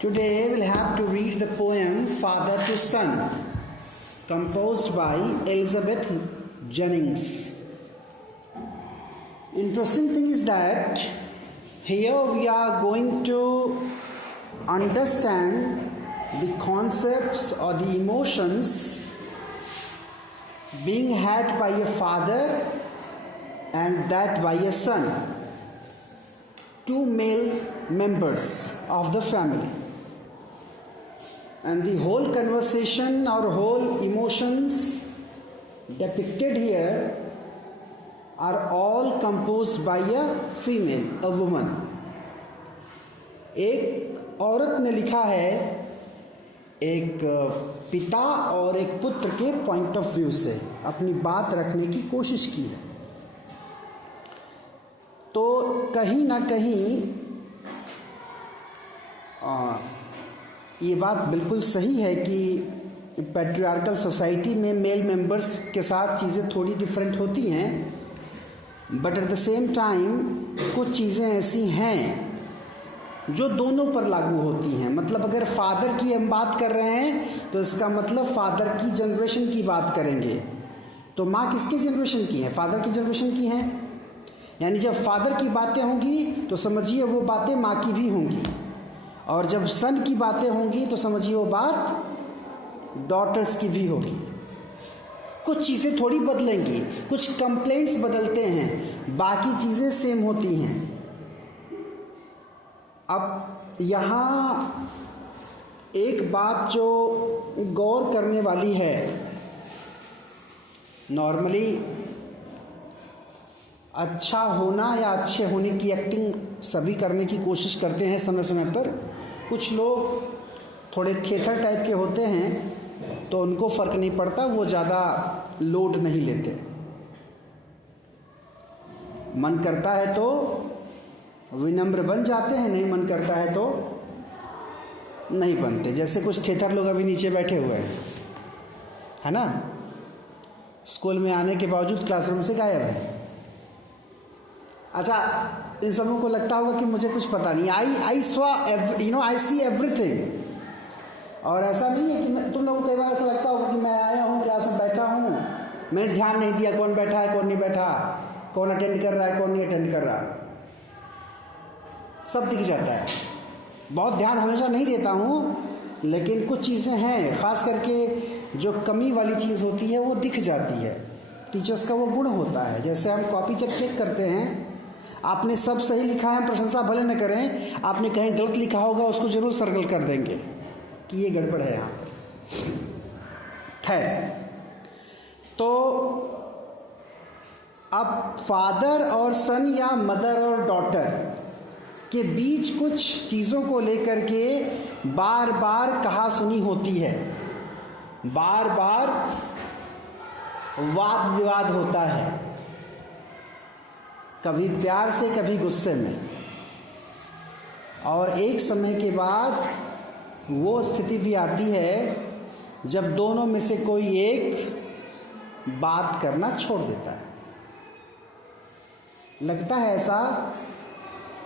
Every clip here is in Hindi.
Today we'll have to read the poem Father to Son, composed by Elizabeth Jennings. Interesting thing is that here we are going to understand the concepts or the emotions being had by a father and that by a son, two male members of the family. And the whole conversation or whole emotions depicted here are all composed by a female, a woman. एक औरत ने लिखा है एक पिता और एक पुत्र के पॉइंट ऑफ व्यू से अपनी बात रखने की कोशिश की है। तो कहीं ना कहीं ये बात बिल्कुल सही है कि पैट्रियार्कल सोसाइटी में मेल मेंबर्स के साथ चीज़ें थोड़ी डिफरेंट होती हैं, but at the same time कुछ चीज़ें ऐसी हैं जो दोनों पर लागू होती हैं। मतलब अगर फादर की हम बात कर रहे हैं तो इसका मतलब फादर की जनरेशन की बात करेंगे, तो माँ किसके जनरेशन की है? फादर की जनरेशन की हैं। यानी जब फादर की बातें होंगी तो समझिए वो बातें माँ की भी होंगी, और जब सन की बातें होंगी तो समझिए वो बात डॉटर्स की भी होगी। कुछ चीज़ें थोड़ी बदलेंगी, कुछ कंप्लेंट्स बदलते हैं, बाकी चीज़ें सेम होती हैं। अब यहाँ एक बात जो गौर करने वाली है, नॉर्मली अच्छा होना या अच्छे होने की एक्टिंग सभी करने की कोशिश करते हैं समय समय पर। कुछ लोग थोड़े थिएटर टाइप के होते हैं तो उनको फ़र्क नहीं पड़ता, वो ज़्यादा लोड नहीं लेते। मन करता है तो विनम्र बन जाते हैं, नहीं मन करता है तो नहीं बनते। जैसे कुछ थिएटर लोग अभी नीचे बैठे हुए हैं, है ना, स्कूल में आने के बावजूद क्लासरूम से गायब है। अच्छा, इन सबों को लगता होगा कि मुझे कुछ पता नहीं, आई सी एवरीथिंग। और ऐसा नहीं है कि तुम लोगों को कई बार ऐसा लगता होगा कि मैं आया हूँ, क्लास में बैठा हूँ, मैंने ध्यान नहीं दिया कौन बैठा है कौन नहीं बैठा, कौन अटेंड कर रहा है कौन नहीं अटेंड कर रहा, सब दिख जाता है। बहुत ध्यान हमेशा नहीं देता हूँ, लेकिन कुछ चीज़ें हैं ख़ास करके जो कमी वाली चीज़ होती है वो दिख जाती है। टीचर्स का वो गुण होता है। जैसे हम कॉपी जब चेक करते हैं, आपने सब सही लिखा है, हम प्रशंसा भले न करें, आपने कहीं गलत लिखा होगा उसको जरूर सर्कल कर देंगे कि ये गड़बड़ है यहाँ पर। खैर, तो अब फादर और सन या मदर और डॉटर के बीच कुछ चीज़ों को लेकर के बार बार कहा सुनी होती है, बार बार वाद विवाद होता है, कभी प्यार से कभी गुस्से में, और एक समय के बाद वो स्थिति भी आती है जब दोनों में से कोई एक बात करना छोड़ देता है। लगता है ऐसा,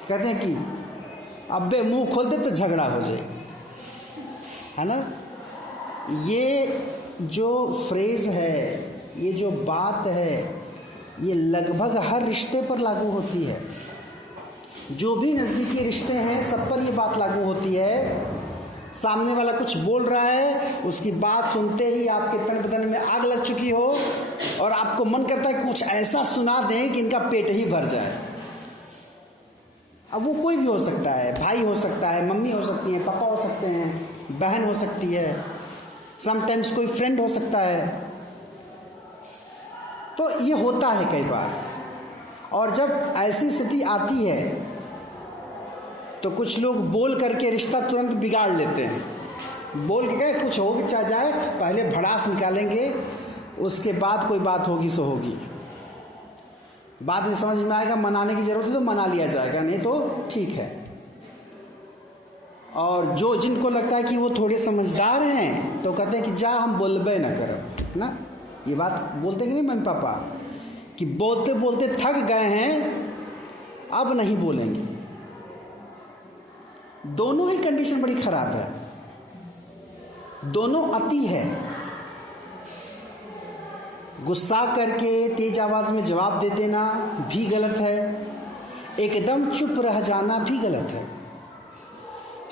कहते हैं कि अबे मुंह खोल दे तो झगड़ा हो जाए, है ना। ये जो फ्रेज है, ये जो बात है, ये लगभग हर रिश्ते पर लागू होती है। जो भी नज़दीकी रिश्ते हैं सब पर ये बात लागू होती है। सामने वाला कुछ बोल रहा है, उसकी बात सुनते ही आपके तन बदन में आग लग चुकी हो और आपको मन करता है कि कुछ ऐसा सुना दें कि इनका पेट ही भर जाए। अब वो कोई भी हो सकता है, भाई हो सकता है, मम्मी हो सकती है, पापा हो सकते हैं, बहन हो सकती है, समटाइम्स कोई फ्रेंड हो सकता है। तो ये होता है कई बार। और जब ऐसी स्थिति आती है तो कुछ लोग बोल करके रिश्ता तुरंत बिगाड़ लेते हैं। बोल के गए कुछ हो भी जाए, पहले भड़ास निकालेंगे, उसके बाद कोई बात होगी सो होगी, बाद में समझ में आएगा मनाने की ज़रूरत है तो मना लिया जाएगा, नहीं तो ठीक है। और जो जिनको लगता है कि वो थोड़े समझदार हैं तो कहते हैं कि जा हम बोलबे ना करो ना। ये बात बोलते कि नहीं मम्मी पापा कि बोलते बोलते थक गए हैं, अब नहीं बोलेंगे। दोनों ही कंडीशन बड़ी खराब है, दोनों अति है। गुस्सा करके तेज आवाज में जवाब दे देना भी गलत है, एकदम चुप रह जाना भी गलत है।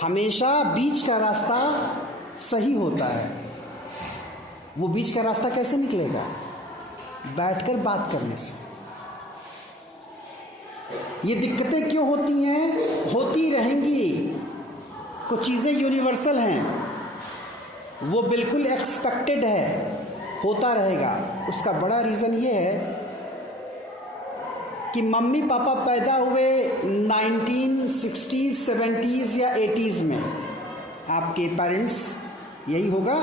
हमेशा बीच का रास्ता सही होता है। वो बीच का रास्ता कैसे निकलेगा? बैठकर बात करने से। ये दिक्कतें क्यों होती हैं? होती रहेंगी। कुछ चीज़ें यूनिवर्सल हैं, वो बिल्कुल एक्सपेक्टेड है, होता रहेगा। उसका बड़ा रीज़न ये है कि मम्मी पापा पैदा हुए 1960s, 70s या 80s में। आपके पेरेंट्स यही होगा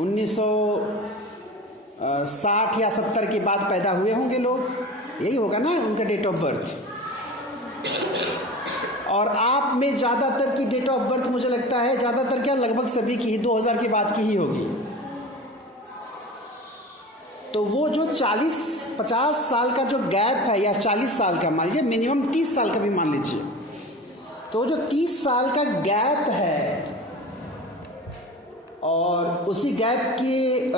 1960 या 70 के बाद पैदा हुए होंगे लोग, यही होगा ना उनका डेट ऑफ बर्थ। और आप में ज़्यादातर की डेट ऑफ बर्थ मुझे लगता है, ज़्यादातर क्या, लगभग सभी की 2000 के बाद की ही होगी। तो वो जो 40-50 साल का जो गैप है, या 40 साल का मान लीजिए, मिनिमम 30 साल का भी मान लीजिए, तो जो 30 साल का गैप है, और उसी गैप की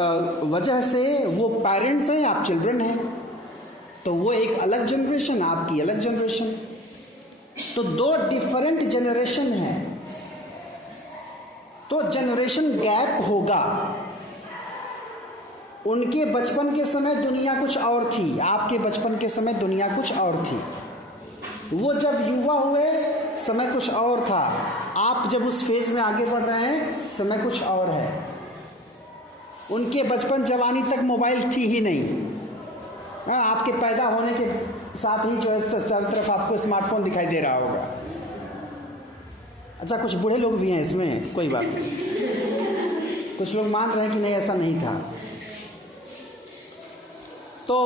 वजह से वो पेरेंट्स हैं, आप चिल्ड्रन हैं, तो वो एक अलग जनरेशन, आपकी अलग जनरेशन। तो दो डिफरेंट जनरेशन है, तो जनरेशन गैप होगा। उनके बचपन के समय दुनिया कुछ और थी, आपके बचपन के समय दुनिया कुछ और थी। वो जब युवा हुए समय कुछ और था, आप जब उस फेज में आगे बढ़ रहे हैं समय कुछ और है। उनके बचपन जवानी तक मोबाइल थी ही नहीं। आपके पैदा होने के साथ ही जो है चारों तरफ आपको स्मार्टफोन दिखाई दे रहा होगा। अच्छा, कुछ बूढ़े लोग भी हैं इसमें, कोई बात नहीं। कुछ लोग मान रहे हैं कि नहीं ऐसा नहीं था। तो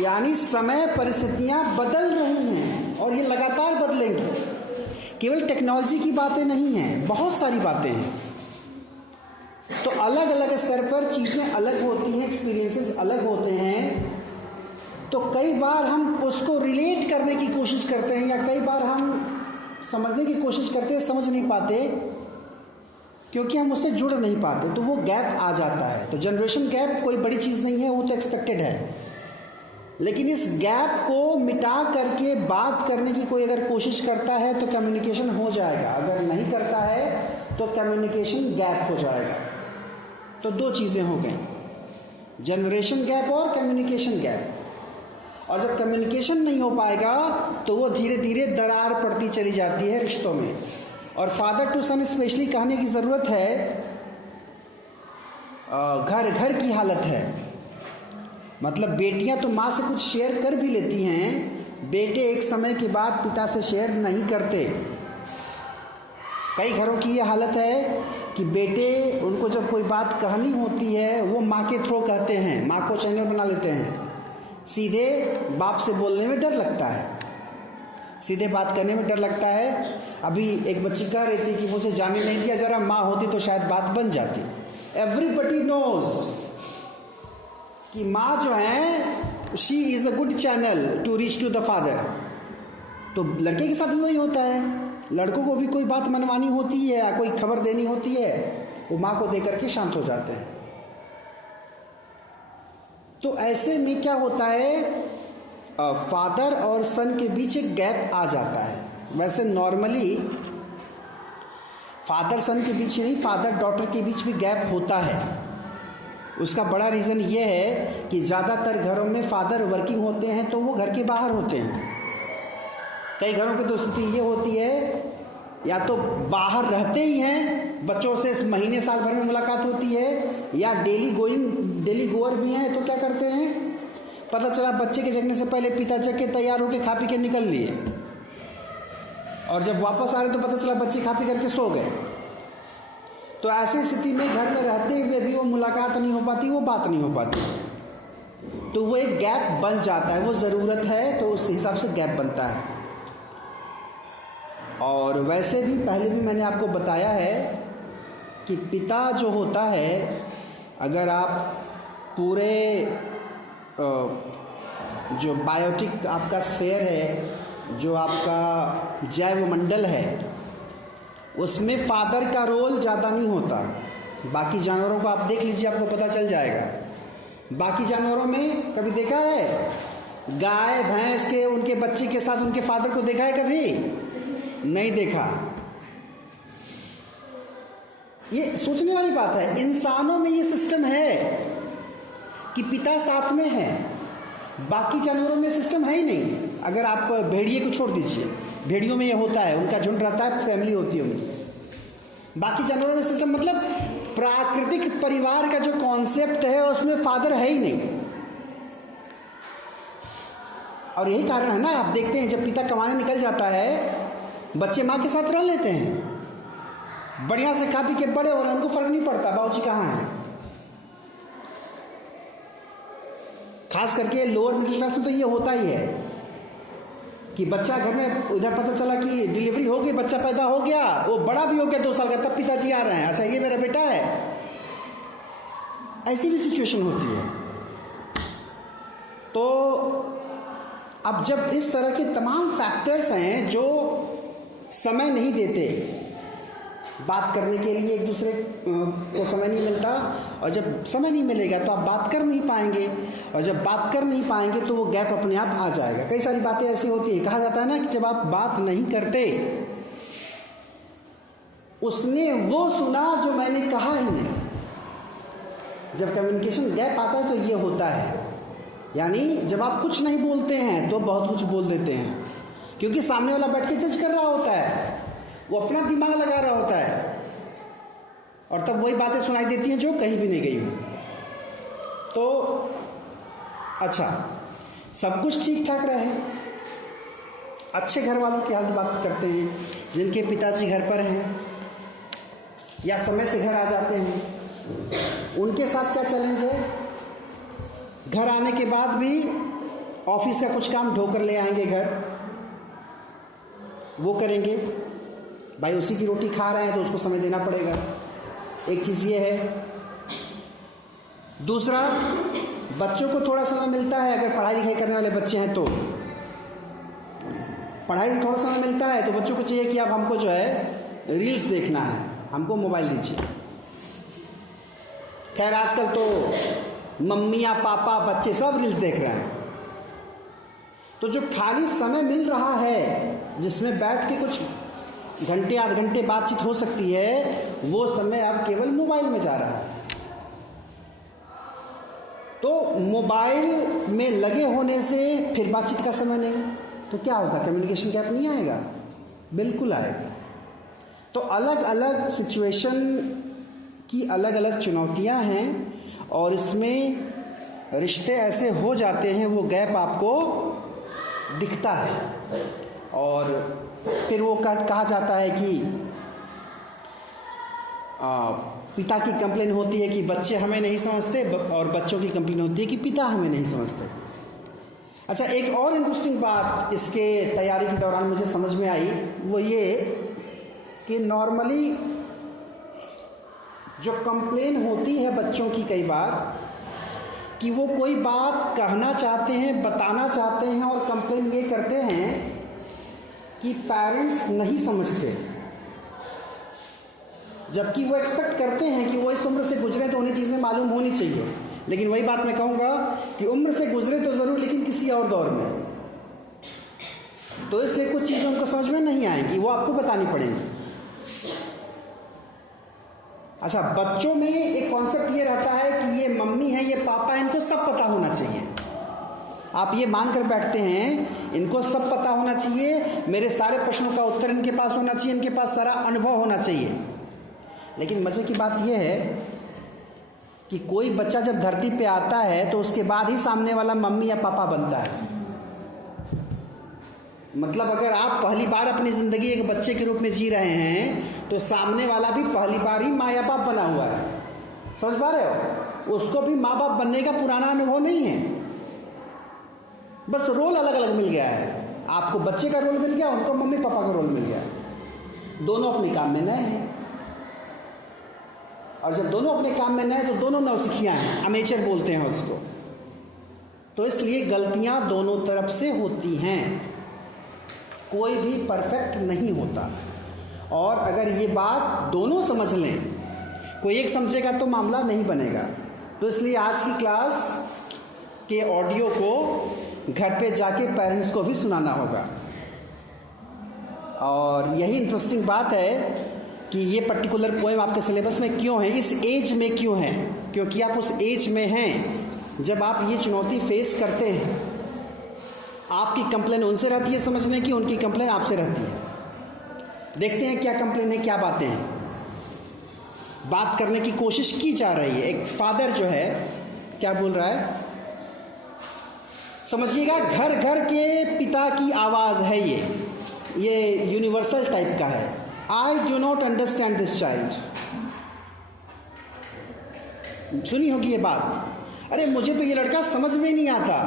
यानी समय परिस्थितियां बदल रही हैं और ये लगातार बदलेंगी। केवल टेक्नोलॉजी की बातें नहीं हैं, बहुत सारी बातें हैं। तो अलग अलग स्तर पर चीज़ें अलग होती हैं, एक्सपीरियंसेस अलग होते हैं। तो कई बार हम उसको रिलेट करने की कोशिश करते हैं, या कई बार हम समझने की कोशिश करते हैं, समझ नहीं पाते क्योंकि हम उससे जुड़ नहीं पाते, तो वो गैप आ जाता है। तो जनरेशन गैप कोई बड़ी चीज़ नहीं है, वो तो एक्सपेक्टेड है। लेकिन इस गैप को मिटा करके बात करने की कोई अगर कोशिश करता है तो कम्युनिकेशन हो जाएगा, अगर नहीं करता है तो कम्युनिकेशन गैप हो जाएगा। तो दो चीज़ें हो गई, जनरेशन गैप और कम्युनिकेशन गैप। और जब कम्युनिकेशन नहीं हो पाएगा तो वो धीरे धीरे दरार पड़ती चली जाती है रिश्तों में। और फादर टू सन स्पेशली कहने की ज़रूरत है, घर घर की हालत है। मतलब बेटियां तो माँ से कुछ शेयर कर भी लेती हैं, बेटे एक समय के बाद पिता से शेयर नहीं करते। कई घरों की ये हालत है कि बेटे, उनको जब कोई बात कहनी होती है वो माँ के थ्रू कहते हैं, माँ को चैनल बना लेते हैं। सीधे बाप से बोलने में डर लगता है, सीधे बात करने में डर लगता है। अभी एक बच्ची कह रही थी कि मुझे जाने नहीं दिया, जरा माँ होती तो शायद बात बन जाती। एवरीबडी नोज कि माँ जो है she is a good channel to reach to the father. तो लड़के के साथ भी वही होता है, लड़कों को भी कोई बात मनवानी होती है या कोई खबर देनी होती है, वो माँ को दे करके शांत हो जाते हैं। तो ऐसे में क्या होता है, फादर और सन के बीच एक गैप आ जाता है। वैसे नॉर्मली फादर सन के बीच नहीं, फादर डॉटर के बीच भी गैप होता है। उसका बड़ा रीज़न ये है कि ज़्यादातर घरों में फादर वर्किंग होते हैं तो वो घर के बाहर होते हैं। कई घरों की तो स्थिति ये होती है, या तो बाहर रहते ही हैं, बच्चों से महीने साल भर में मुलाकात होती है, या डेली गोअर भी हैं। तो क्या करते हैं, पता चला बच्चे के जगने से पहले पिता जग के तैयार होकर खा पी के निकल लिए, और जब वापस आ रहे तो पता चला बच्चे खा पी करके सो गए। तो ऐसी स्थिति में घर में रहते हुए भी वो मुलाकात नहीं हो पाती, वो बात नहीं हो पाती, तो वो एक गैप बन जाता है। वो ज़रूरत है तो उस हिसाब से गैप बनता है। और वैसे भी पहले भी मैंने आपको बताया है कि पिता जो होता है, अगर आप पूरे जो बायोटिक आपका स्फेयर है जो आपका जैव मंडल है उसमें फादर का रोल ज़्यादा नहीं होता। बाकी जानवरों को आप देख लीजिए, आपको पता चल जाएगा। बाकी जानवरों में कभी देखा है गाय भैंस के उनके बच्चे के साथ उनके फादर को देखा है? कभी नहीं देखा। ये सोचने वाली बात है। इंसानों में ये सिस्टम है कि पिता साथ में है, बाकी जानवरों में सिस्टम है ही नहीं। अगर आप भेड़िए को छोड़ दीजिए, भेड़ियों में ये होता है, उनका झुंड रहता है, फैमिली होती है उनकी। बाकी जानवरों में सिस्टम मतलब प्राकृतिक परिवार का जो कॉन्सेप्ट है उसमें फादर है ही नहीं। और यही कारण है ना, आप देखते हैं जब पिता कमाने निकल जाता है बच्चे माँ के साथ रह लेते हैं, बढ़िया से खा पी के बड़े हो रहे हैं, उनको फर्क नहीं पड़ता बाबूजी कहाँ हैं। खास करके लोअर मिडिल क्लास में तो ये होता ही है कि बच्चा घर में, उधर पता चला कि डिलीवरी हो गई, बच्चा पैदा हो गया, वो बड़ा भी हो गया 2 साल का, तब पिताजी आ रहे हैं, अच्छा ये मेरा बेटा है। ऐसी भी सिचुएशन होती है। तो अब जब इस तरह के तमाम फैक्टर्स हैं जो समय नहीं देते, बात करने के लिए एक दूसरे को समय नहीं मिलता, और जब समय नहीं मिलेगा तो आप बात कर नहीं पाएंगे, और जब बात कर नहीं पाएंगे तो वो गैप अपने आप आ जाएगा। कई सारी बातें ऐसी होती हैं, कहा जाता है ना कि जब आप बात नहीं करते, उसने वो सुना जो मैंने कहा ही नहीं। जब कम्युनिकेशन गैप आता है तो ये होता है, यानी जब आप कुछ नहीं बोलते हैं तो बहुत कुछ बोल देते हैं, क्योंकि सामने वाला बैठ के जज कर रहा होता है, वो अपना दिमाग लगा रहा होता है, और तब वही बातें सुनाई देती हैं जो कहीं भी नहीं गई। तो अच्छा, सब कुछ ठीक ठाक रहे, अच्छे घर वालों की हाल की बात करते हैं, जिनके पिताजी घर पर हैं या समय से घर आ जाते हैं, उनके साथ क्या चैलेंज है? घर आने के बाद भी ऑफिस का कुछ काम ढोकर ले आएंगे घर, वो करेंगे। भाई उसी की रोटी खा रहे हैं तो उसको समय देना पड़ेगा, एक चीज़ ये है। दूसरा, बच्चों को थोड़ा समय मिलता है, अगर पढ़ाई लिखाई करने वाले बच्चे हैं तो पढ़ाई से थोड़ा समय मिलता है, तो बच्चों को चाहिए कि आप हमको जो है रील्स देखना है, हमको मोबाइल दीजिए। खैर आजकल तो मम्मियाँ पापा बच्चे सब रील्स देख रहे हैं, तो जो खाली समय मिल रहा है जिसमें बैठ के कुछ घंटे आध घंटे बातचीत हो सकती है, वो समय अब केवल मोबाइल में जा रहा है। तो मोबाइल में लगे होने से फिर बातचीत का समय नहीं, तो क्या होगा? कम्युनिकेशन गैप नहीं आएगा? बिल्कुल आएगा। तो अलग अलग सिचुएशन की अलग अलग चुनौतियां हैं, और इसमें रिश्ते ऐसे हो जाते हैं, वो गैप आपको दिखता है। और फिर वो कहा जाता है कि पिता की कंप्लेन होती है कि बच्चे हमें नहीं समझते, और बच्चों की कंप्लेन होती है कि पिता हमें नहीं समझते। अच्छा, एक और इंटरेस्टिंग बात इसके तैयारी के दौरान मुझे समझ में आई, वो ये कि नॉर्मली जो कंप्लेन होती है बच्चों की कई बार, कि वो कोई बात कहना चाहते हैं, बताना चाहते हैं, और कंप्लेन ये करते हैं कि पेरेंट्स नहीं समझते, जबकि वो एक्सपेक्ट करते हैं कि वो इस उम्र से गुजरे तो उन्हें चीज़ें मालूम होनी चाहिए। लेकिन वही बात मैं कहूँगा कि उम्र से गुजरे तो ज़रूर, लेकिन किसी और दौर में, तो इसलिए कुछ चीज़ें उनको समझ में नहीं आएंगी, वो आपको बतानी पड़ेगी। अच्छा, बच्चों में एक कॉन्सेप्ट ये रहता है कि ये मम्मी है, ये पापा, इनको सब पता होना चाहिए। आप ये मानकर बैठते हैं इनको सब पता होना चाहिए, मेरे सारे प्रश्नों का उत्तर इनके पास होना चाहिए, इनके पास सारा अनुभव होना चाहिए। लेकिन मज़े की बात यह है कि कोई बच्चा जब धरती पे आता है तो उसके बाद ही सामने वाला मम्मी या पापा बनता है। मतलब अगर आप पहली बार अपनी ज़िंदगी एक बच्चे के रूप में जी रहे हैं तो सामने वाला भी पहली बार ही माँ या बाप बना हुआ है। समझ पा रहे हो? उसको भी माँ बाप बनने का पुराना अनुभव नहीं है, बस रोल अलग अलग मिल गया है। आपको बच्चे का रोल मिल गया, उनको मम्मी पापा का रोल मिल गया। दोनों अपने काम में नए हैं, और जब दोनों अपने काम में नए तो दोनों नौसिखियाँ हैं, अमेचर बोलते हैं उसको। तो इसलिए गलतियाँ दोनों तरफ से होती हैं। कोई भी परफेक्ट नहीं होता। और अगर ये बात दोनों समझ लें, कोई एक समझेगा तो मामला नहीं बनेगा। तो इसलिए आज की क्लास के ऑडियो को घर पे जाके पेरेंट्स को भी सुनाना होगा। और यही इंटरेस्टिंग बात है कि ये पर्टिकुलर पोएम आपके सिलेबस में क्यों है, इस एज में क्यों है, क्योंकि आप उस एज में हैं जब आप ये चुनौती फेस करते हैं। आपकी कंप्लेन उनसे रहती है समझने की, उनकी कंप्लेन आपसे रहती है। देखते हैं क्या कंप्लेन है, क्या बातें हैं। बात करने की कोशिश की जा रही है। एक फादर जो है क्या बोल रहा है, समझिएगा, घर घर के पिता की आवाज़ है ये यूनिवर्सल टाइप का है। I do not understand this child. सुनी होगी ये बात, अरे मुझे तो ये लड़का समझ में नहीं आता,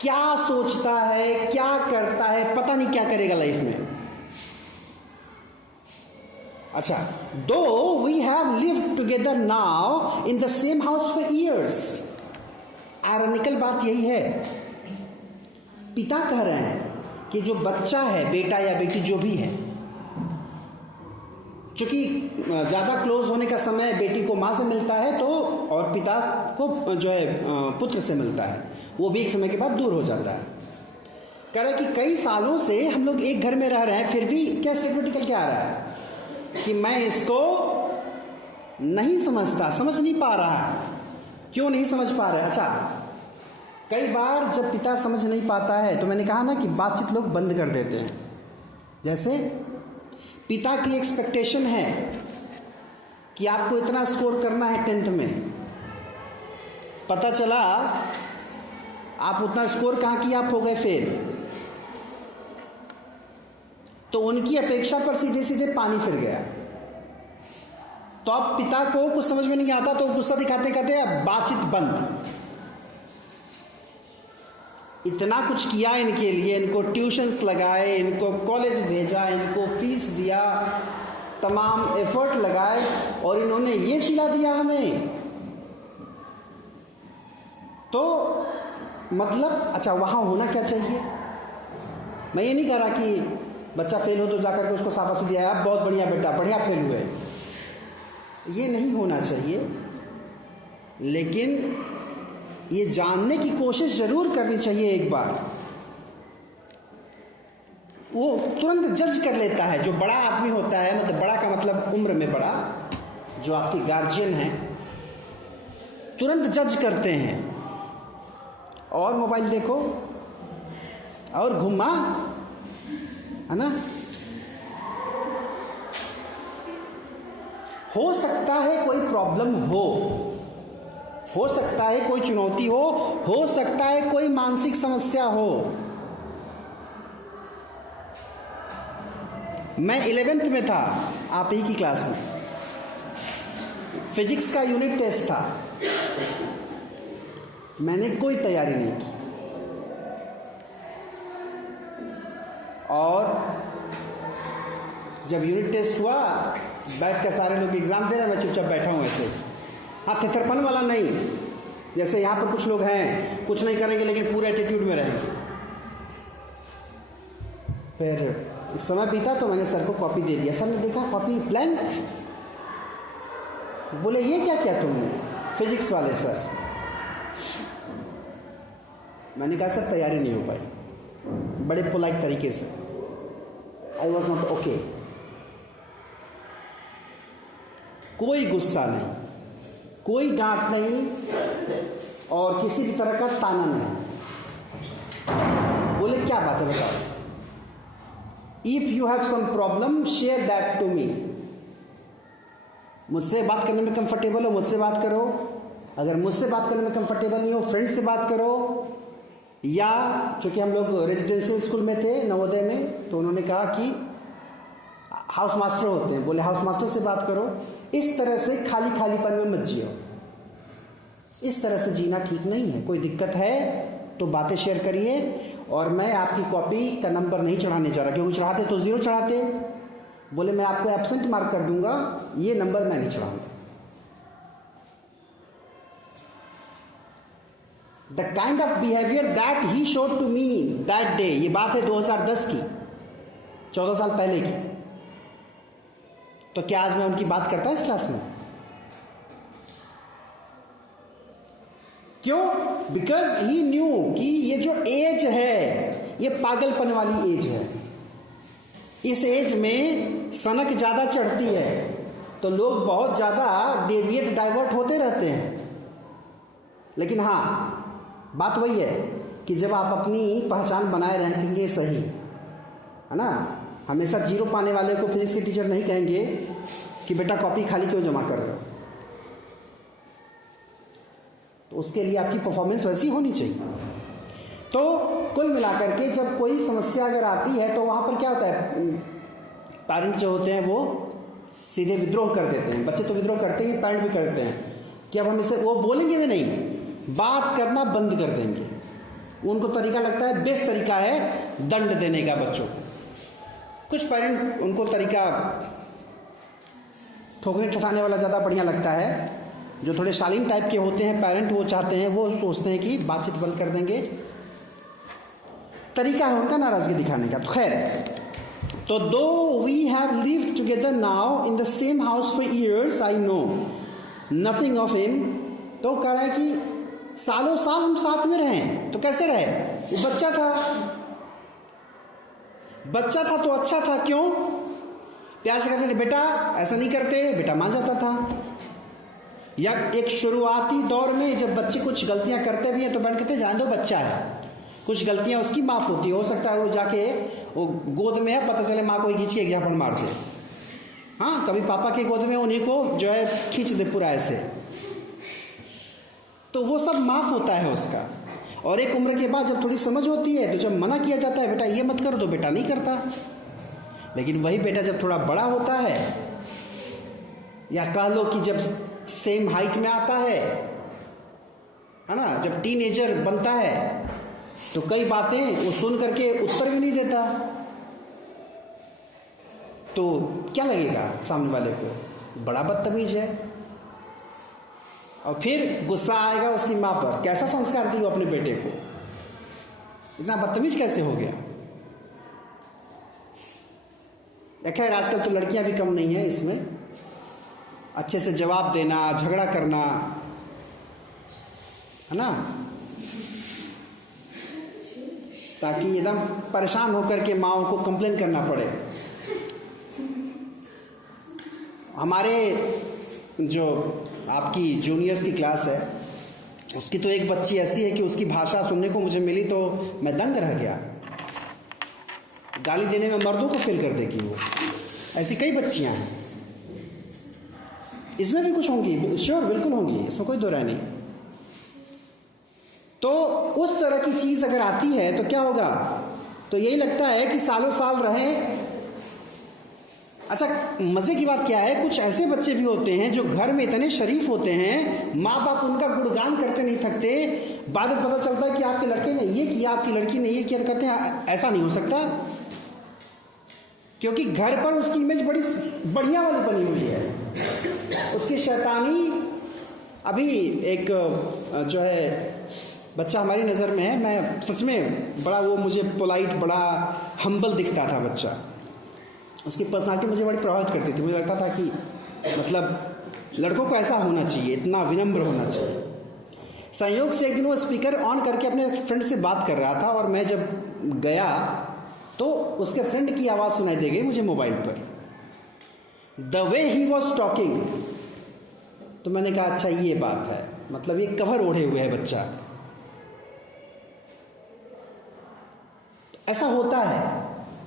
क्या सोचता है, क्या करता है, पता नहीं क्या करेगा लाइफ में। अच्छा, though we have lived together now in the same house for years. Ironical बात यही है, पिता कह रहे हैं कि जो बच्चा है, बेटा या बेटी जो भी है, चूंकि ज़्यादा क्लोज होने का समय बेटी को माँ से मिलता है तो, और पिता को जो है पुत्र से मिलता है, वो भी एक समय के बाद दूर हो जाता है। कह रहे कि कई सालों से हम लोग एक घर में रह रहे हैं, फिर भी क्या स्टेटमेंट निकल के आ रहा है कि मैं इसको नहीं समझता, समझ नहीं पा रहा है। क्यों नहीं समझ पा रहे? अच्छा, कई बार जब पिता समझ नहीं पाता है तो मैंने कहा ना कि बातचीत लोग बंद कर देते हैं। जैसे पिता की एक्सपेक्टेशन है कि आपको इतना स्कोर करना है 10th में, पता चला आप उतना स्कोर कहाँ किया, आप हो गए फेल, तो उनकी अपेक्षा पर सीधे सीधे पानी फिर गया। तो अब पिता को कुछ समझ में नहीं आता तो गुस्सा दिखाते कहते हैं बातचीत बंद। इतना कुछ किया इनके लिए, इनको ट्यूशन्स लगाए, इनको कॉलेज भेजा, इनको फीस दिया, तमाम एफर्ट लगाए, और इन्होंने ये सिला दिया हमें। तो मतलब अच्छा, वहाँ होना क्या चाहिए? मैं ये नहीं कह रहा कि बच्चा फेल हो तो जाकर के उसको शाबाशी दिया, आप बहुत बढ़िया बेटा, बढ़िया फेल हुए, ये नहीं होना चाहिए। लेकिन ये जानने की कोशिश जरूर करनी चाहिए एक बार। वो तुरंत जज कर लेता है, जो बड़ा आदमी होता है, मतलब बड़ा का मतलब उम्र में बड़ा, जो आपके गार्जियन हैं, तुरंत जज करते हैं। और मोबाइल देखो और घुमा, है ना। हो सकता है कोई प्रॉब्लम हो सकता है कोई चुनौती हो सकता है कोई मानसिक समस्या हो। मैं 11th में था, आप ही की क्लास में, फिजिक्स का यूनिट टेस्ट था, मैंने कोई तैयारी नहीं की, और जब यूनिट टेस्ट हुआ, बैठ कर सारे लोग एग्जाम दे रहे हैं, मैं चुपचाप बैठा हूँ ऐसे। हाँ, थेथरपन वाला नहीं, जैसे यहाँ पर कुछ लोग हैं, कुछ नहीं करेंगे लेकिन पूरे एटीट्यूड में रहेंगे। फिर समय बीता तो मैंने सर को कॉपी दे दिया। सर ने देखा कॉपी ब्लैंक, बोले ये क्या किया तुमने? फिजिक्स वाले सर। मैंने कहा सर तैयारी नहीं हो पाई, बड़े पोलाइट तरीके से। I was not okay. कोई गुस्सा नहीं, कोई डांट नहीं, और किसी भी तरह का ताना नहीं। बोले क्या बात है बताओ, if you have some problem share that to me. मुझसे बात करने में कंफर्टेबल हो, मुझसे बात करो। अगर मुझसे बात करने में कंफर्टेबल नहीं हो, फ्रेंड से बात करो। या चूंकि हम लोग रेजिडेंशियल स्कूल में थे, नवोदय में, तो उन्होंने कहा कि हाउस मास्टर होते हैं, बोले हाउस मास्टर से बात करो। इस तरह से खालीपन में मत जियो, इस तरह से जीना ठीक नहीं है। कोई दिक्कत है तो बातें शेयर करिए। और मैं आपकी कॉपी का नंबर नहीं चढ़ाने जा रहा, क्योंकि चढ़ाते तो 0 चढ़ाते। बोले मैं आपको एब्सेंट मार्क कर दूंगा, ये नंबर मैं नहीं चढ़ाऊंगा। The kind of behaviour that he showed to me that day, ये बात है 2010 की, 14 साल पहले की। तो क्या आज मैं उनकी बात करता इस क्लास में? क्यों? बिकॉज ही न्यू कि ये जो एज है ये पागलपन वाली एज है। इस एज में सनक ज्यादा चढ़ती है तो लोग बहुत ज्यादा डेविएट डाइवर्ट होते रहते हैं। लेकिन हाँ, बात वही है कि जब आप अपनी पहचान बनाए रहेंगे सही, है ना, हमेशा जीरो पाने वाले को फिजिक्स के टीचर नहीं कहेंगे कि बेटा कॉपी खाली क्यों जमा कर रहे हो। तो उसके लिए आपकी परफॉर्मेंस वैसी होनी चाहिए। तो कुल मिलाकर के जब कोई समस्या अगर आती है तो वहाँ पर क्या होता है, पेरेंट्स जो होते हैं वो सीधे विद्रोह कर देते हैं। बच्चे तो विद्रोह करते ही, पेरेंट भी करते हैं कि अब हम इसे, वो बोलेंगे भी नहीं, बात करना बंद कर देंगे। उनको तरीका लगता है, बेस्ट तरीका है दंड देने का बच्चों को। कुछ पेरेंट्स उनको तरीका ठोकने ठठाने वाला ज़्यादा बढ़िया लगता है। जो थोड़े शालीन टाइप के होते हैं पेरेंट, वो चाहते हैं, वो सोचते हैं कि बातचीत बंद कर देंगे, तरीका है उनका नाराजगी दिखाने का। तो खैर, तो though we have lived together now in the same house for years, I know nothing of him. तो कह रहा है कि सालों साल हम साथ में रहे। तो कैसे रहे? वो बच्चा था, बच्चा था तो अच्छा था। क्यों? प्यार से कहते थे बेटा ऐसा नहीं करते, बेटा मान जाता था। या एक शुरुआती दौर में जब बच्चे कुछ गलतियां करते भी हैं तो बहन कहते जान दो बच्चा है, कुछ गलतियां उसकी माफ होती है। हो सकता है वो जाके वो गोद में है, पता चले माँ को ही खींच के ज्ञापन मार दे। हाँ, कभी पापा के गोद में उन्हीं को जो है खींच दे पूरा ऐसे। तो वो सब माफ होता है उसका। और एक उम्र के बाद जब थोड़ी समझ होती है तो जब मना किया जाता है बेटा ये मत करो, तो बेटा नहीं करता। लेकिन वही बेटा जब थोड़ा बड़ा होता है, या कह लो कि जब सेम हाइट में आता है ना, जब टीनेजर बनता है, तो कई बातें वो सुन करके उत्तर भी नहीं देता। तो क्या लगेगा सामने वाले को, बड़ा बदतमीज है। और फिर गुस्सा आएगा उसकी माँ पर, कैसा संस्कार दी वो अपने बेटे को, इतना बदतमीज कैसे हो गया। खैर आजकल तो लड़कियां भी कम नहीं है इसमें, अच्छे से जवाब देना, झगड़ा करना, है ना, ताकि एकदम परेशान होकर के माँओं को कंप्लेन करना पड़े। हमारे जो आपकी जूनियर्स की क्लास है, उसकी तो एक बच्ची ऐसी है कि उसकी भाषा सुनने को मुझे मिली तो मैं दंग रह गया। गाली देने में मर्दों को फेल कर देगी वो। ऐसी कई बच्चियां हैं। इसमें भी कुछ होंगी, श्योर बिल्कुल होंगी, इसमें कोई दो राय नहीं। तो उस तरह की चीज अगर आती है तो क्या होगा, तो यही लगता है कि सालों साल रहे। अच्छा, मजे की बात क्या है, कुछ ऐसे बच्चे भी होते हैं जो घर में इतने शरीफ होते हैं, माँ बाप उनका गुणगान करते नहीं थकते, बाद में पता चलता है कि आपके लड़के ने ये किया, आपकी लड़की ने ये किया, कहते हैं ऐसा नहीं हो सकता, क्योंकि घर पर उसकी इमेज बड़ी बढ़िया वाली बनी हुई है। उसकी शैतानी, अभी एक जो है बच्चा हमारी नज़र में है, मैं सच में बड़ा, वो मुझे पोलाइट, बड़ा हम्बल दिखता था बच्चा। उसकी पर्सनालिटी मुझे बड़ी प्रभावित करती थी। मुझे लगता था कि मतलब लड़कों को ऐसा होना चाहिए, इतना विनम्र होना चाहिए। संयोग से एक दिन वो स्पीकर ऑन करके अपने फ्रेंड से बात कर रहा था, और मैं जब गया तो उसके फ्रेंड की आवाज़ सुनाई दे गई मुझे मोबाइल पर, the way he was talking. तो मैंने कहा अच्छा ये बात है, मतलब ये कवर ओढ़े हुए है बच्चा। ऐसा होता है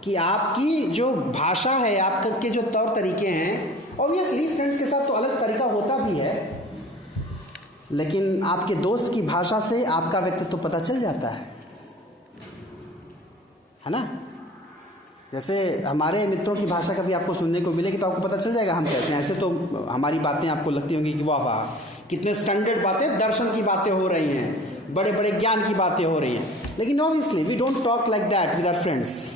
कि आपकी जो भाषा है, आपके जो तौर तरीके हैं, ऑब्वियसली फ्रेंड्स के साथ तो अलग तरीका होता भी है, लेकिन आपके दोस्त की भाषा से आपका व्यक्तित्व तो पता चल जाता है ना। जैसे हमारे मित्रों की भाषा कभी आपको सुनने को मिलेगी तो आपको पता चल जाएगा हम कैसे हैं। ऐसे तो हमारी बातें आपको लगती होंगी कि वाह वाह कितने स्टैंडर्ड बातें, दर्शन की बातें हो रही हैं, बड़े बड़े ज्ञान की बातें हो रही हैं, लेकिन obviously we don't talk like that with our friends.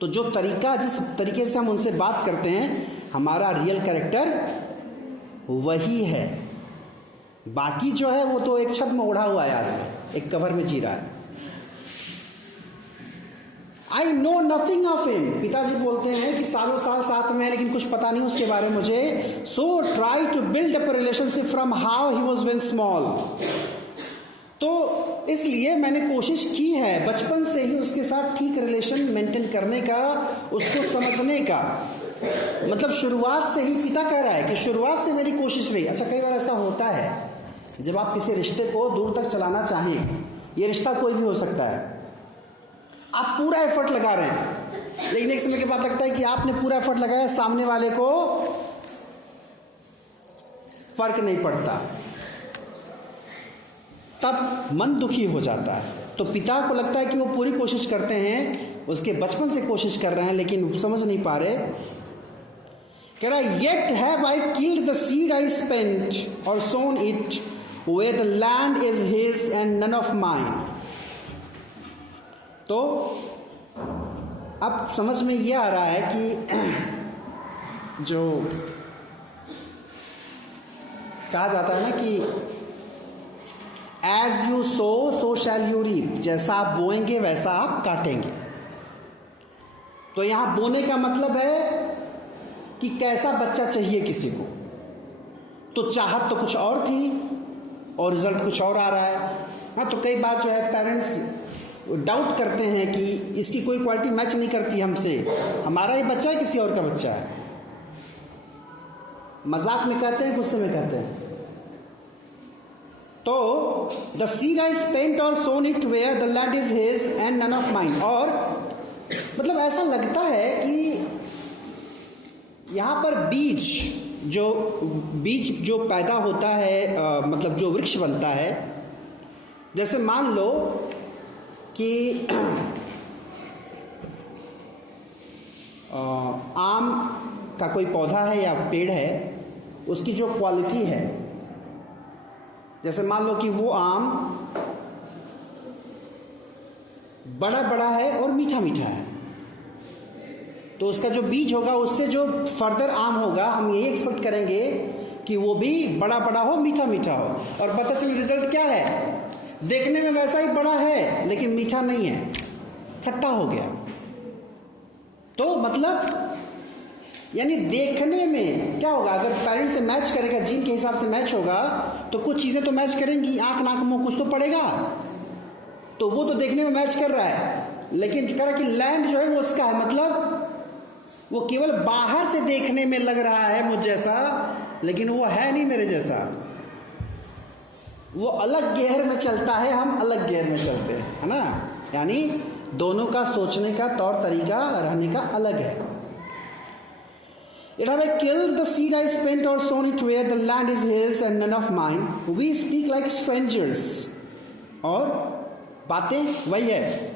तो जो तरीका, जिस तरीके से हम उनसे बात करते हैं, हमारा रियल कैरेक्टर वही है। बाकी जो है वो तो एक छत में ओढ़ा हुआ है, आदमी एक कवर में जी रहा है। आई नो नथिंग ऑफ हिम, पिताजी बोलते हैं कि सालों साल साथ में है लेकिन कुछ पता नहीं उसके बारे में मुझे। So try to build up relationship from how he was when small. तो इसलिए मैंने कोशिश की है बचपन से ही उसके साथ ठीक रिलेशन मेंटेन करने का, उसको समझने का। मतलब शुरुआत से ही पिता कह रहा है कि शुरुआत से मेरी कोशिश रही। अच्छा, कई बार ऐसा होता है जब आप किसी रिश्ते को दूर तक चलाना चाहें, ये रिश्ता कोई भी हो सकता है, आप पूरा एफर्ट लगा रहे हैं लेकिन एक समय के बाद लगता है कि आपने पूरा एफर्ट लगाया, सामने वाले को फर्क नहीं पड़ता, तब मन दुखी हो जाता है। तो पिता को लगता है कि वो पूरी कोशिश करते हैं, उसके बचपन से कोशिश कर रहे हैं लेकिन समझ नहीं पा रहे। कह रहा है yet have I killed the seed I spent और sown it where the land is his and none of mine. तो अब समझ में ये आ रहा है कि जो कहा जाता है ना कि as you sow so shall you reap, जैसा आप बोएंगे वैसा आप काटेंगे। तो यहां बोने का मतलब है कि कैसा बच्चा चाहिए किसी को। तो चाहत तो कुछ और थी और रिजल्ट कुछ और आ रहा है। हाँ, तो कई बार जो है पेरेंट्स डाउट करते हैं कि इसकी कोई क्वालिटी मैच नहीं करती हमसे, हमारा ही बच्चा है किसी और का बच्चा है। मजाक में कहते हैं, गुस्से में कहते हैं। तो द सीड आई स्पेंट और sown it where the land is his and none of mine. और मतलब ऐसा लगता है कि यहां पर बीज जो पैदा होता है, मतलब जो वृक्ष बनता है, जैसे मान लो कि आम का कोई पौधा है या पेड़ है, उसकी जो क्वालिटी है, जैसे मान लो कि वो आम बड़ा बड़ा है और मीठा मीठा है, तो उसका जो बीज होगा उससे जो फर्दर आम होगा हम यही एक्सपेक्ट करेंगे कि वो भी बड़ा बड़ा हो, मीठा मीठा हो। और पता चले रिजल्ट क्या है, देखने में वैसा ही बड़ा है लेकिन मीठा नहीं है, खट्टा हो गया। तो मतलब यानी देखने में क्या होगा, अगर पेरेंट से मैच करेगा, जीन के हिसाब से मैच होगा, तो कुछ चीजें तो मैच करेंगी, आंख नाक मुंह कुछ तो पड़ेगा, तो वो तो देखने में मैच कर रहा है। लेकिन कह रहा कि लैंड जो है वो उसका है, मतलब वो केवल बाहर से देखने में लग रहा है मुझ जैसा, लेकिन वो है नहीं मेरे जैसा। वो अलग गियर में चलता है, हम अलग गियर में चलते हैं, है ना। यानी दोनों का सोचने का तौर तरीका, रहने का अलग है। It have I killed the seed I spent or sown it where the land is his and none of mine. We speak like strangers. और बातें वही है।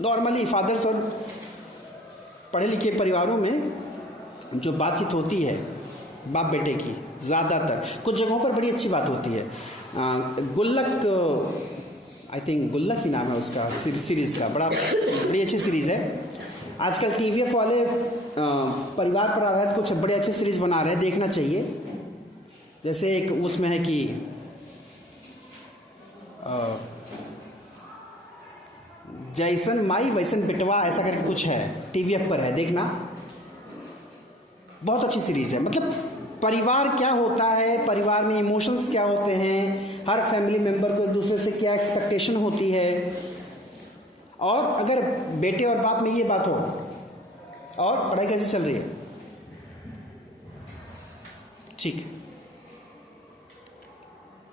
नॉर्मली फादर्स और पढ़े लिखे परिवारों में जो बातचीत होती है बाप बेटे की, ज़्यादातर कुछ जगहों पर बड़ी अच्छी बात होती है। गुल्लक, आई थिंक गुल्लक ही नाम है उसका सीरीज़ का, बड़ी अच्छी सीरीज़ है। आजकल टीवीएफ वाले परिवार पर आधारित कुछ बड़े अच्छे सीरीज बना रहे हैं, देखना चाहिए। जैसे एक उसमें है कि जैसन माई वैसन बिटवा, ऐसा करके कुछ है, टीवीएफ पर है, देखना, बहुत अच्छी सीरीज है। मतलब परिवार क्या होता है, परिवार में इमोशंस क्या होते हैं, हर फैमिली मेंबर को एक दूसरे से क्या एक्सपेक्टेशन होती है, और अगर बेटे और बाप में ये बात हो। और पढ़ाई कैसे चल रही है? ठीक,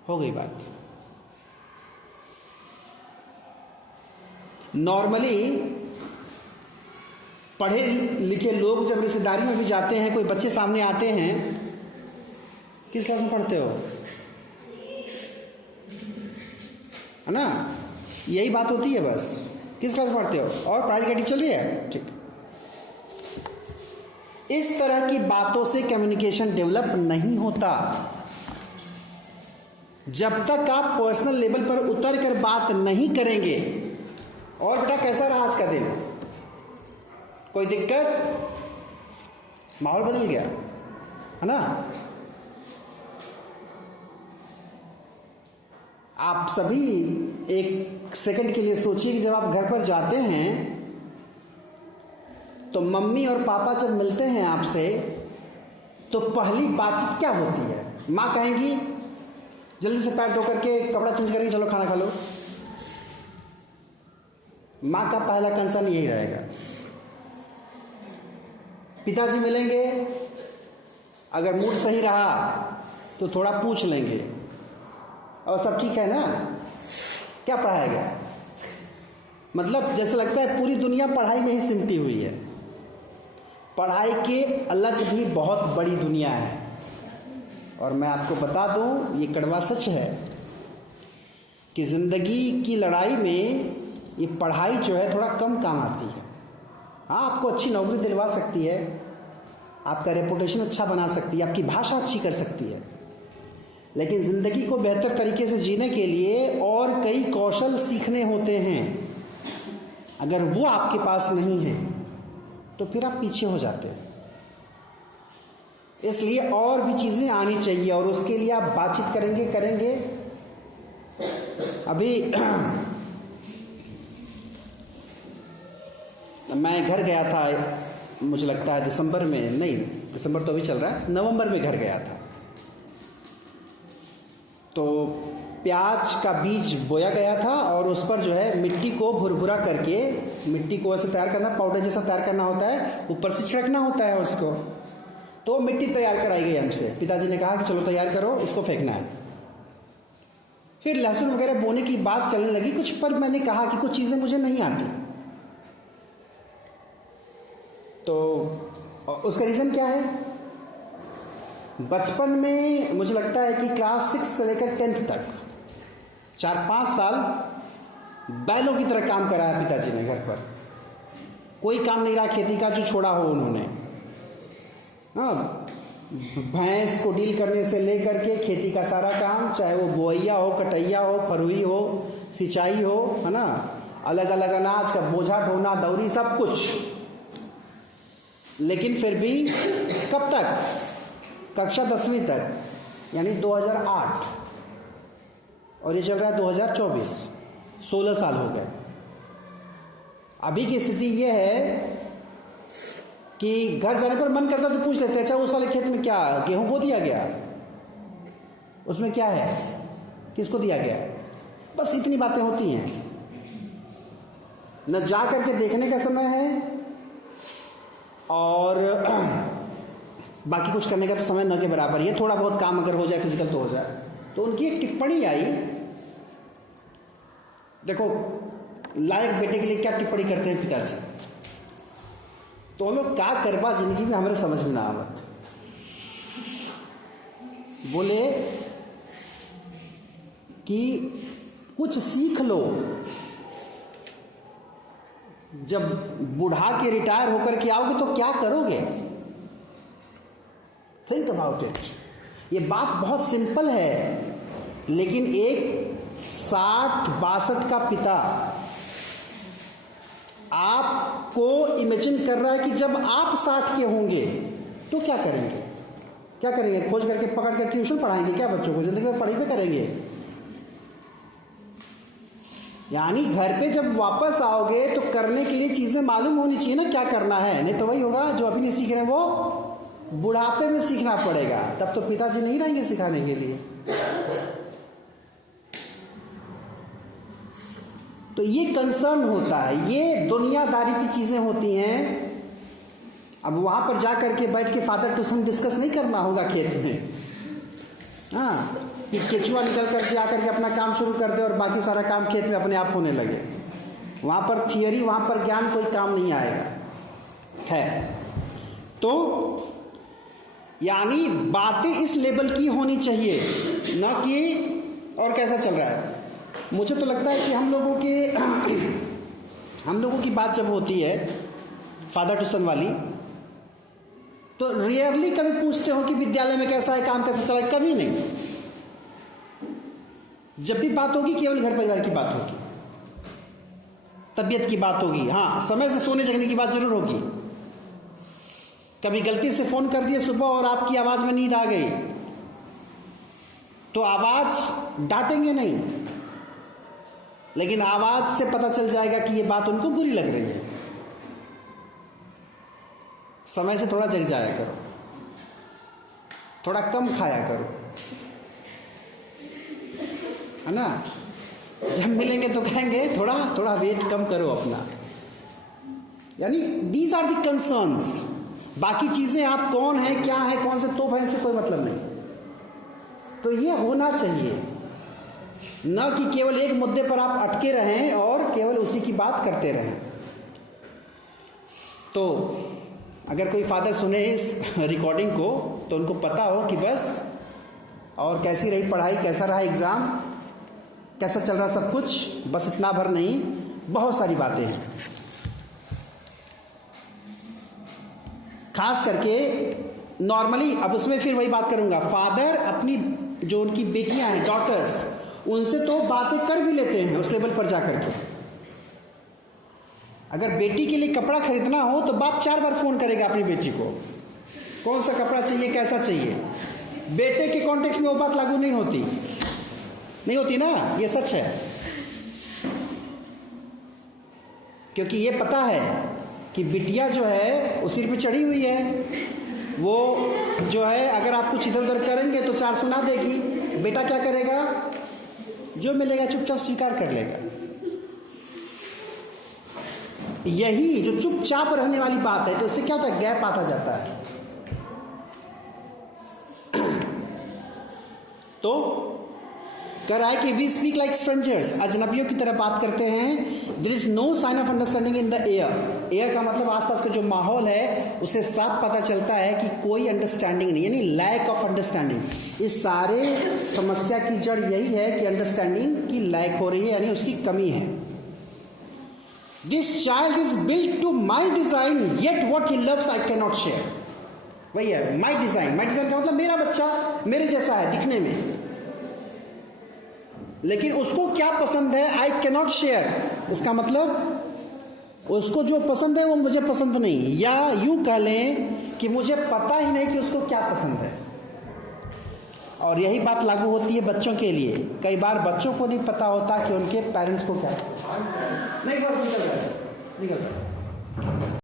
हो गई बात। नॉर्मली पढ़े लिखे लोग जब रिश्तेदारी में भी जाते हैं, कोई बच्चे सामने आते हैं, किस क्लास में पढ़ते हो, है ना, यही बात होती है बस, किस क्लास में पढ़ते हो और पढ़ाई कैसी चल रही है, ठीक। इस तरह की बातों से कम्युनिकेशन डेवलप नहीं होता। जब तक आप पर्सनल लेवल पर उतर कर बात नहीं करेंगे। और बेटा कैसा रहा आज का दिन, कोई दिक्कत, माहौल बदल गया, है ना। आप सभी एक सेकंड के लिए सोचिए कि जब आप घर पर जाते हैं तो मम्मी और पापा जब मिलते हैं आपसे तो पहली बातचीत क्या होती है? माँ कहेंगी जल्दी से पैर धो करके कपड़ा चेंज करके चलो खाना खा लो। माँ का पहला कंसर्न यही रहेगा। पिताजी मिलेंगे, अगर मूड सही रहा तो थोड़ा पूछ लेंगे और सब ठीक है ना, क्या पढ़ाया गया। मतलब जैसे लगता है पूरी दुनिया पढ़ाई में ही सिमटी हुई है। पढ़ाई के अलग भी बहुत बड़ी दुनिया है। और मैं आपको बता दूं, ये कड़वा सच है कि ज़िंदगी की लड़ाई में ये पढ़ाई जो है थोड़ा कम काम आती है। हाँ, आपको अच्छी नौकरी दिलवा सकती है, आपका रेपुटेशन अच्छा बना सकती है, आपकी भाषा अच्छी कर सकती है, लेकिन ज़िंदगी को बेहतर तरीके से जीने के लिए और कई कौशल सीखने होते हैं। अगर वो आपके पास नहीं है तो फिर आप पीछे हो जाते हैं। इसलिए और भी चीज़ें आनी चाहिए और उसके लिए आप बातचीत करेंगे। अभी मैं घर गया था, मुझे लगता है दिसंबर में, नहीं दिसंबर तो अभी चल रहा है, नवंबर में घर गया था। तो प्याज का बीज बोया गया था और उस पर जो है मिट्टी को भुरभुरा करके, मिट्टी को ऐसे तैयार करना, पाउडर जैसा तैयार करना होता है, ऊपर से छिड़कना होता है उसको। तो मिट्टी तैयार कराई गई हमसे। पिताजी ने कहा कि चलो तैयार करो, इसको फेंकना है। फिर लहसुन वगैरह बोने की बात चलने लगी कुछ, पर मैंने कहा कि कुछ चीज़ें मुझे नहीं आती। तो उसका रीज़न क्या है? बचपन में मुझे लगता है कि क्लास 6 से लेकर 10th तक 4-5 साल बैलों की तरह काम कराया पिताजी ने घर पर। कोई काम नहीं रहा खेती का जो छोड़ा हो उन्होंने। हाँ, भैंस को डील करने से लेकर के खेती का सारा काम, चाहे वो बोइया हो, कटैया हो, फरुई हो, सिंचाई हो, है ना, अलग अलग अनाज का बोझा ढोना, दौरी, सब कुछ। लेकिन फिर भी कब तक? कक्षा 10वीं तक, यानी 2008, और ये चल रहा है 2024, 16 साल हो गए। अभी की स्थिति ये है कि घर जाने पर मन करता तो पूछ लेते हैं, अच्छा उस वाले खेत में क्या गेहूं बो दिया गया, उसमें क्या है, किसको दिया गया? बस इतनी बातें होती हैं। न जा करके देखने का समय है और बाकी कुछ करने का तो समय न के बराबर। ये थोड़ा बहुत काम अगर हो जाए फिजिकल तो हो जाए। तो उनकी एक टिप्पणी आई, देखो लायक बेटे के लिए क्या टिप्पणी करते हैं पिताजी, तो हम लोग क्या करबा जिंदगी में हमारे समझ में ना आवत। बोले कि कुछ सीख लो, जब बुढ़ा के रिटायर होकर के आओगे तो क्या करोगे? Think about it. ये बात बहुत सिंपल है, लेकिन एक 60-62 का पिता आपको इमेजिन कर रहा है कि जब आप 60 के होंगे तो क्या करेंगे? क्या करेंगे? खोज करके पकड़ कर ट्यूशन पढ़ाएंगे क्या बच्चों को? जिंदगी में पढ़ाई पे करेंगे? यानी घर पे जब वापस आओगे तो करने के लिए चीजें मालूम होनी चाहिए ना, क्या करना है। नहीं तो वही होगा जो अभी नहीं सीख रहे वो बुढ़ापे में सीखना पड़ेगा। तब तो पिताजी नहीं रहेंगे सिखाने के लिए। तो ये कंसर्न होता है, ये दुनियादारी की चीजें होती हैं। अब वहां पर जाकर के बैठ के फादर टू सन डिस्कस नहीं करना होगा खेत में, हाँ, कि केचुआ निकल करके आकर के अपना काम शुरू कर दे और बाकी सारा काम खेत में अपने आप होने लगे। वहां पर थियरी, वहां पर ज्ञान कोई काम नहीं आएगा है। तो यानी बातें इस लेवल की होनी चाहिए, ना कि और कैसा चल रहा है। मुझे तो लगता है कि हम लोगों की बात जब होती है फादर टू सन वाली, तो रियरली कभी पूछते हो कि विद्यालय में कैसा है, काम कैसा चला है? कभी नहीं। जब भी बात होगी केवल घर परिवार की बात होगी, तबीयत की बात होगी, हाँ समय से सोने जगने की बात जरूर होगी। कभी गलती से फोन कर दिए सुबह और आपकी आवाज में नींद आ गई तो आवाज डांटेंगे नहीं, लेकिन आवाज से पता चल जाएगा कि ये बात उनको बुरी लग रही है। समय से थोड़ा जग जाया करो, थोड़ा कम खाया करो, है ना। जब मिलेंगे तो कहेंगे थोड़ा थोड़ा वेट कम करो अपना। यानी दीज आर द कंसर्न्स। बाकी चीजें आप कौन है, क्या है, कौन से तोप है, इससे कोई मतलब नहीं। तो ये होना चाहिए, न कि केवल एक मुद्दे पर आप अटके रहें और केवल उसी की बात करते रहें। तो अगर कोई फादर सुने इस रिकॉर्डिंग को तो उनको पता हो कि बस, और कैसी रही पढ़ाई, कैसा रहा एग्जाम, कैसा चल रहा सब कुछ, बस इतना भर नहीं, बहुत सारी बातें हैं। खास करके नॉर्मली, अब उसमें फिर वही बात करूंगा, फादर अपनी जो उनकी बेटियां हैं, डॉटर्स, उनसे तो बातें कर भी लेते हैं उस लेवल पर जाकर के। अगर बेटी के लिए कपड़ा खरीदना हो तो बाप 4 बार फोन करेगा अपनी बेटी को, कौन सा कपड़ा चाहिए, कैसा चाहिए। बेटे के कॉन्टेक्स्ट में वो बात लागू नहीं होती ना, ये सच है। क्योंकि ये पता है कि बिटिया जो है वो सिर पे चढ़ी हुई है, वो जो है अगर आप कुछ इधर उधर करेंगे तो 4 सुना देगी। बेटा क्या करेगा, जो मिलेगा चुपचाप स्वीकार कर लेगा। यही जो चुपचाप रहने वाली बात है, तो इससे क्या होता है, गैप आता जाता है। तो कह रहा है कि वी स्पीक लाइक स्ट्रेंजर्स, अजनबियों की तरह बात करते हैं। There is no sign of understanding in the air. Air का मतलब आसपास का जो माहौल है, उसे साफ पता चलता है कि कोई अंडरस्टैंडिंग नहीं, यानी लैक ऑफ अंडरस्टैंडिंग। इस सारे समस्या की जड़ यही है कि अंडरस्टैंडिंग की लैक हो रही है, यानी उसकी कमी है। This child is built to my design, yet what he loves I can not share. वही है माई डिजाइन। माई डिजाइन का मतलब मेरा बच्चा मेरे जैसा है दिखने में, लेकिन उसको क्या पसंद है, आई कैन नॉट शेयर। इसका मतलब उसको जो पसंद है वो मुझे पसंद नहीं, या यूं कह लें कि मुझे पता ही नहीं कि उसको क्या पसंद है। और यही बात लागू होती है बच्चों के लिए। कई बार बच्चों को नहीं पता होता कि उनके पेरेंट्स को क्या। नहीं, बस निकल रहा है, निकल रहा है।